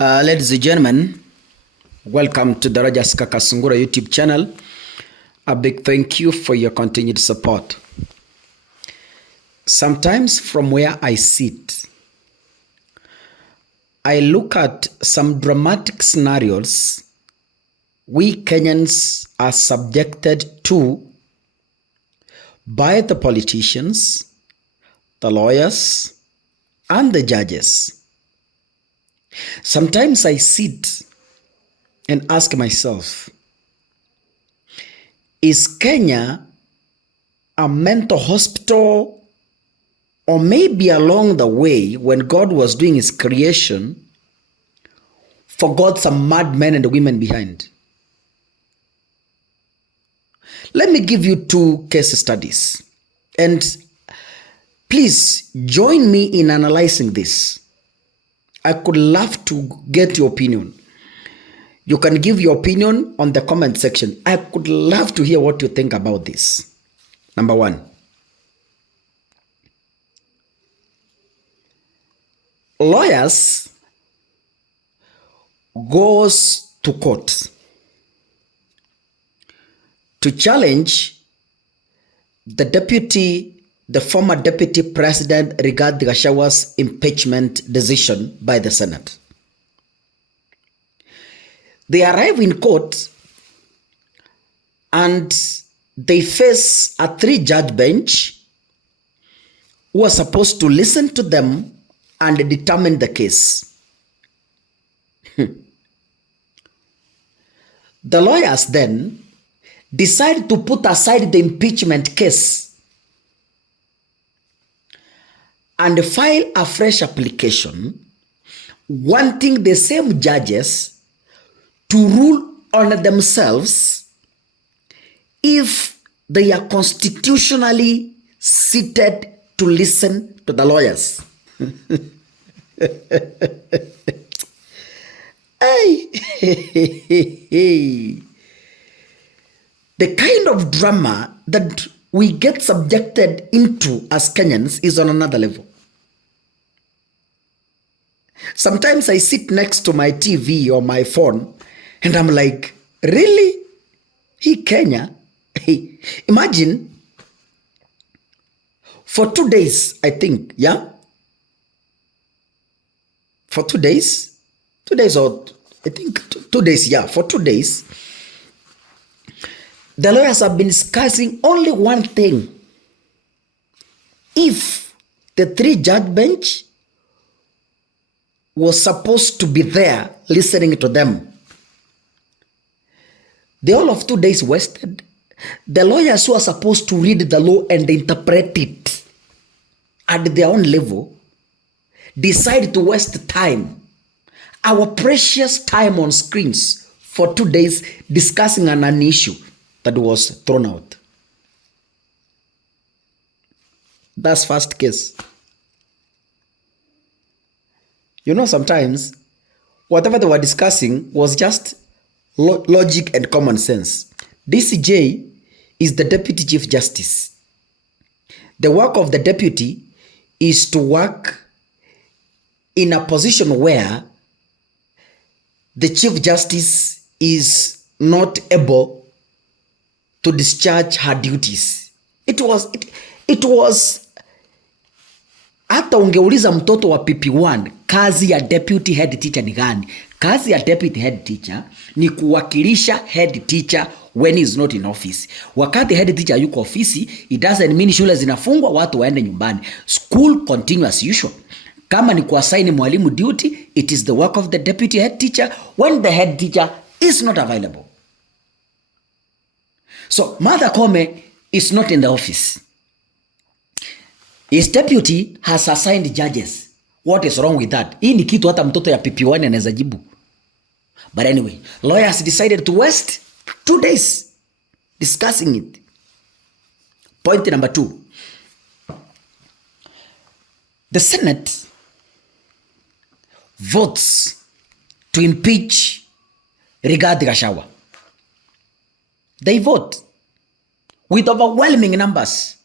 Ladies and gentlemen, welcome to the Rajas Kakasungura YouTube channel. A big thank you for your continued support. Sometimes from where I sit, I look at some dramatic scenarios we Kenyans are subjected to by the politicians, the lawyers, and the judges. Sometimes I sit and ask myself, is Kenya a mental hospital, or maybe along the way when God was doing his creation, forgot some mad men and women behind? Let me give you two case studies, and please join me in analyzing this. I could love to get your opinion. You can give your opinion on the comment section. I could love to hear what you think about this. Number one, lawyers goes to court to challenge the former deputy president Rigathi Gachagwa's impeachment decision by the Senate. They arrive in court and they face a 3-judge bench who are supposed to listen to them and determine the case. The lawyers then decide to put aside the impeachment case and file a fresh application, wanting the same judges to rule on themselves if they are constitutionally seated to listen to the lawyers. The kind of drama that we get subjected into as Kenyans is on another level. Sometimes I sit next to my TV or my phone and I'm like, really? Kenya? Imagine for 2 days, I think, yeah? For 2 days? 2 days or I think 2 days, yeah. For 2 days, the lawyers have been discussing only one thing. If the 3-judge bench was supposed to be there listening to them. The whole of 2 days wasted. The lawyers who are supposed to read the law and interpret it at their own level decide to waste time, our precious time on screens, for 2 days discussing an issue that was thrown out. That's first case. You know, sometimes whatever they were discussing was just logic and common sense. DCJ is the Deputy Chief Justice. The work of the deputy is to work in a position where the Chief Justice is not able to discharge her duties. It was hata ungeuliza mtoto wa PP1 kazi ya deputy head teacher ni gani? Kazi ya deputy head teacher ni kuwakilisha head teacher when he is not in office. Wakati head teacher yuko ofisi, it doesn't mean shule zinafungwa watu waende nyumbani. School continue as usual. Kama ni kuassign mwalimu duty, it is the work of the deputy head teacher when the head teacher is not available. So Martha Koome is not in the office. His deputy has assigned judges. What is wrong with that? Hii ni kitu hata mtoto ya PP1 anaweza jibu. But anyway, lawyers decided to waste 2 days discussing it. Point number 2. The Senate votes to impeach Rigathi Gachagua. They vote with overwhelming numbers.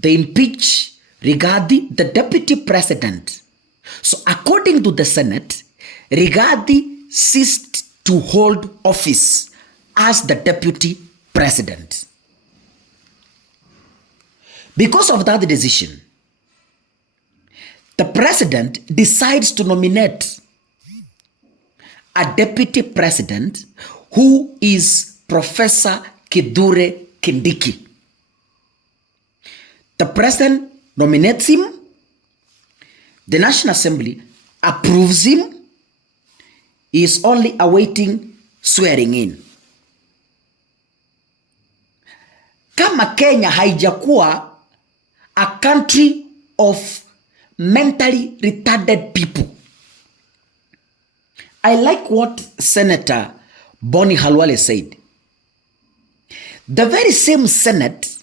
They impeach Rigathi, the deputy president. So according to the Senate, Rigathi ceased to hold office as the deputy president. Because of that decision, the president decides to nominate a deputy president who is Professor Kithure Kindiki. The president nominates him, the National Assembly approves him, he is only awaiting swearing in. Kama Kenya haijakuwa a country of mentally retarded people. I like what Senator Boni Halwale said. The very same Senate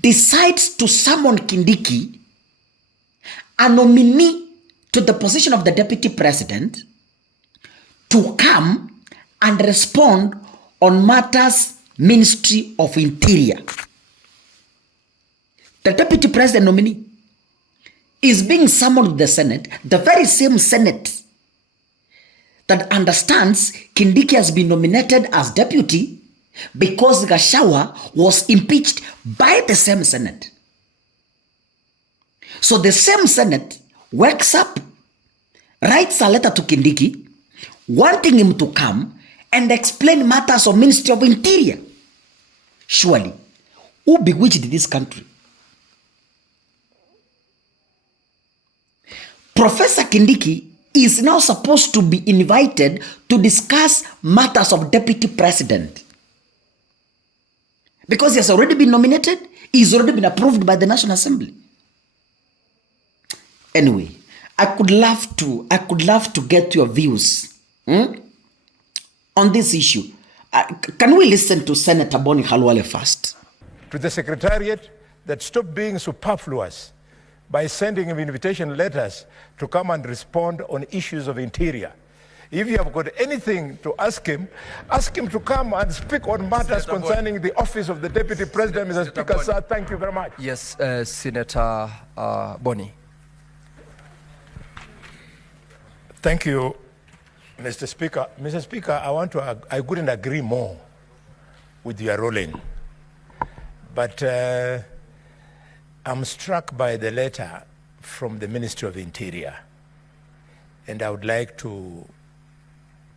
decides to summon Kindiki, a nominee to the position of the deputy president, to come and respond on matters Ministry of Interior. The deputy president nominee is being summoned to the Senate, the very same Senate that understands Kindiki has been nominated as deputy because Gachagua was impeached by the same Senate. So the same Senate wakes up, writes a letter to Kindiki, wanting him to come and explain matters of Ministry of Interior. Surely, who bewitched this country? Professor Kindiki is now supposed to be invited to discuss matters of deputy president. Because he has already been nominated, he's already been approved by the National Assembly. Anyway, I could love to get your views on this issue. Can we listen to Senator Boni Halwale first? To the Secretariat that stopped being superfluous by sending him invitation letters to come and respond on issues of interior. If you have got anything to ask him to come and speak on matters Senator concerning the office of the Deputy President, Mr. Speaker, sir. Thank you very much. Yes, Senator Boni. Thank you, Mr. Speaker. Mr. Speaker, I couldn't agree more with your ruling. But I'm struck by the letter from the Ministry of Interior, and I would like to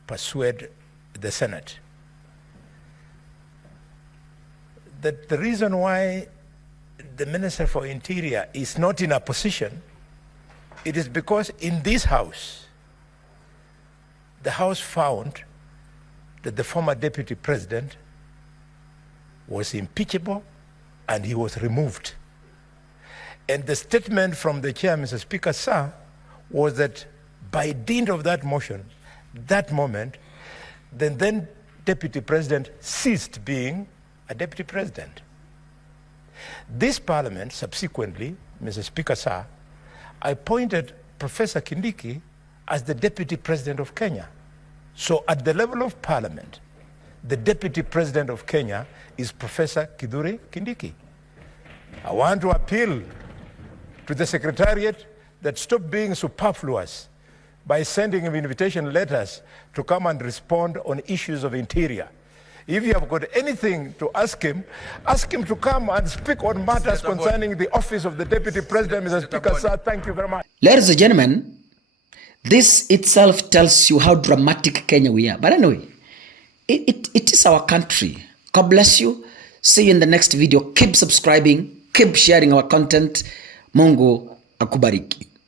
persuade the Senate that the reason why the Minister for Interior is not in a position, it is because in this House, the House found that the former Deputy President was impeachable and he was removed. And the statement from the chair, Mr. Speaker, sir, was that by dint of that motion, that moment, then Deputy President ceased being a Deputy President. This Parliament subsequently, Mr. Speaker, sir, appointed Professor Kindiki as the Deputy President of Kenya. So at the level of Parliament, the Deputy President of Kenya is Professor Kithure Kindiki. I want to appeal to the Secretariat that stopped being superfluous by sending him invitation letters to come and respond on issues of interior. If you have got anything to ask him to come and speak on matters concerning the office of the Deputy President, Mr. Speaker, sir. Thank you very much. Ladies and gentlemen, this itself tells you how dramatic Kenya we are. But anyway, it is our country. God bless you. See you in the next video. Keep subscribing. Keep sharing our content. Mungu akubariki.